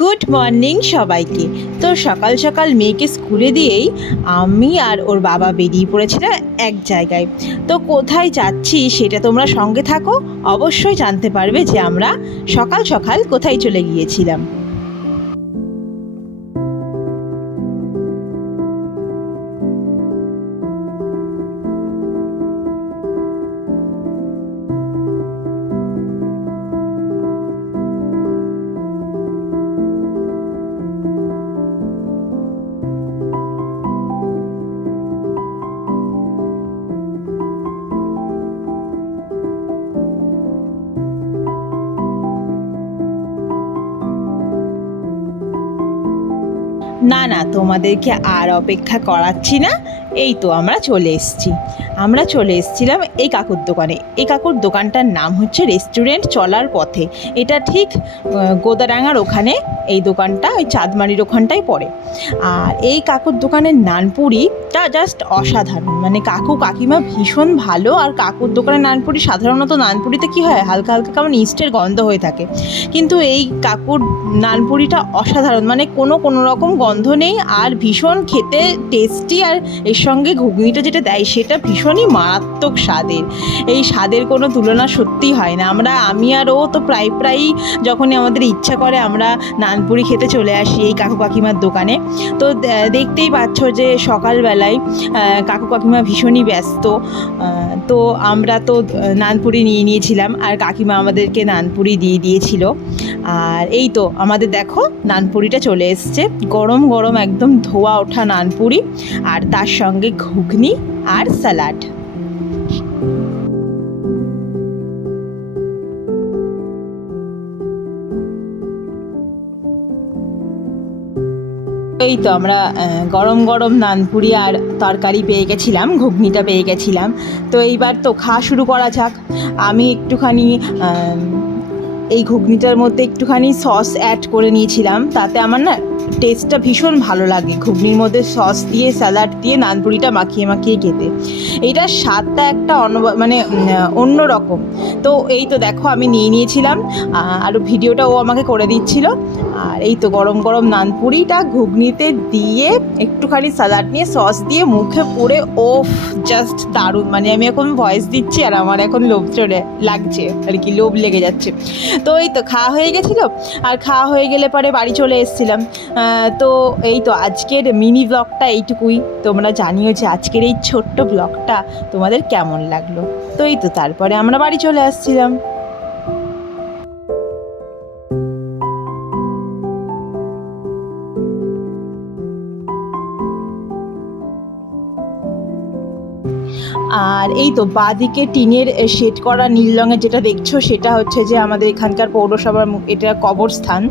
Good morning সবাইকে। তো সকাল সকাল মেয়েকে স্কুলে দিয়েই আমি আর ওর বাবা বেরিয়ে পড়েছিলাম এক জায়গায়। তো কোথায় যাচ্ছি সেটা তোমরা সঙ্গে থাকো, অবশ্যই জানতে পারবে যে আমরা সকাল সকাল কোথায় চলে গিয়েছিলাম। না না তোমাদেরকে আর অপেক্ষা করাচ্ছি না। এই তো আমরা চলে এসেছি। আমরা চলে এসেছিলাম এই কাকুর দোকানে। এই কাকুর দোকানটার নাম হচ্ছে রেস্টুরেন্ট চলার পথে। এটা ঠিক গোদারাঙার ওখানে এই দোকানটা, ওই চাঁদমারির ওখানটাই পড়ে। আর এই কাকুর দোকানের নানপুরিটা জাস্ট অসাধারণ। মানে কাকু কাকিমা ভীষণ ভালো, আর কাকুর দোকানের নানপুরি সাধারণত নানপুরিতে কি হয়, হালকা হালকা কেমন ইস্টের গন্ধ হয়ে থাকে। কিন্তু এই কাকুর নানপুরিটা অসাধারণ। মানে কোনো কোনো রকম গন্ধ নেই, আর ভীষণ খেতে টেস্টি আর এর সঙ্গে ঘুগনিটা যেটা দেয়, সেটা ভীষণই মারাত্মক স্বাদের। এই স্বাদের কোনো তুলনা সত্যি হয় না। আমরা, আমি আর ও তো প্রায় প্রায়ই যখনই আমাদের ইচ্ছা করে, আমরা নানপুরি খেতে চলে আসি এই কাকু কাকিমার দোকানে। তো দেখতেই পাচ্ছ যে সকালবেলায় কাকু কাকিমা ভীষণই ব্যস্ত। তো আমরা তো নানপুরি নিয়ে নিয়েছিলাম, আর কাকিমা আমাদেরকে নানপুরি দিয়ে দিয়েছিল। আর এই তো আমাদের দেখো নানপুরিটা চলে এসছে। গরম গরম একদম ধোয়া ওঠা নানপুরি আর তার সঙ্গে ঘুগনি আর স্যালাড এই তো আমরা গরম গরম নানপুরি আর তরকারি পেয়ে গেছিলাম, ঘুগনিটা পেয়ে গেছিলাম। তো এইবার তো খাওয়া শুরু করা যাক। আমি একটুখানি এই ঘুগনিটার মধ্যে একটুখানি সস অ্যাড করে নিয়েছিলাম। তাতে আমার না টেস্টটা ভীষণ ভালো লাগে। ঘুগনির মধ্যে সস দিয়ে স্যালাড দিয়ে, নানপুরিটা মাখিয়ে মাখিয়ে খেতে। এইটার স্বাদটা একটা অন্য মানে অন্য রকম। তো এই তো দেখো, আমি নিয়ে নিয়েছিলাম। আর ভিডিওটা ও আমাকে করে দিচ্ছিল। আর এই তো গরম গরম নানপুরিটা ঘুগনিতে দিয়ে একটুখানি স্যালাড নিয়ে সস দিয়ে মুখে পুরে ওফ জাস্ট দারুণ। মানে আমি এখন ভয়েস দিচ্ছি আর আমার এখন লোভ চলে লাগছে, আর কি লোভ লেগে যাচ্ছে। তো এই তো খাওয়া হয়ে গেছিল, আর খাওয়া হয়ে গেলে পরে বাড়ি চলে এসেছিলাম। তো এই তো আজকের মিনি ব্লগটা এইটুকুই। তোমরা জানিও যে আজকের এই ছোট্ট ব্লগটা তোমাদের কেমন লাগল। তো এই তো তারপরে আমরা বাড়ি চলে আসছিলাম। আর এই তো বাদিকে টিনের শেড করা নীল রঙের যেটা দেখছ, সেটা হচ্ছে যে আমাদের এখানকার পৌরসভার এটা কবরস্থান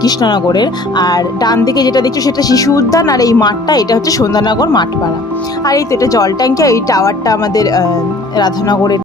কৃষ্ণনগরের। আর ডান দিকে যেটা দেখছ, সেটা শিশু উদ্যান, আর এই মাঠটা, এটা হচ্ছে সন্ধ্যানগর মাঠপাড়া। আর এই তো এটা জল ট্যাঙ্কি আর এই টাওয়ারটা আমাদের রাধানগরের